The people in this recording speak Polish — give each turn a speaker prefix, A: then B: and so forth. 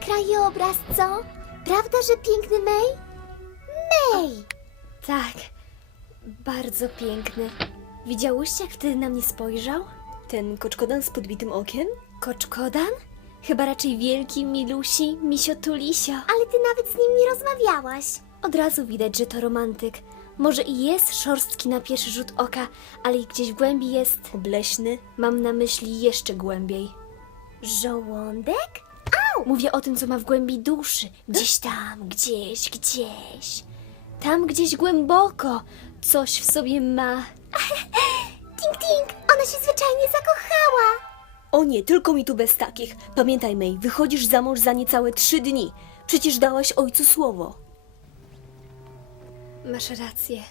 A: krajobraz, co? Prawda, że piękny May? May!
B: Tak, bardzo piękny. Widziałyście, jak wtedy na mnie spojrzał?
C: Ten koczkodan z podbitym okiem?
B: Koczkodan? Chyba raczej wielki, milusi, misio tulisio.
A: Ale ty nawet z nim nie rozmawiałaś.
B: Od razu widać, że to romantyk. Może i jest szorstki na pierwszy rzut oka, ale gdzieś w głębi jest...
C: Obleśny?
B: Mam na myśli jeszcze głębiej.
A: Żołądek?
B: Mówię o tym, co ma w głębi duszy. Gdzieś tam, gdzieś, gdzieś. Tam gdzieś głęboko coś w sobie ma.
A: Tink, tink, ona się zwyczajnie zakochała.
C: O nie, tylko mi tu bez takich. Pamiętaj, May, wychodzisz za mąż za niecałe trzy dni. Przecież dałaś ojcu słowo.
B: Masz rację.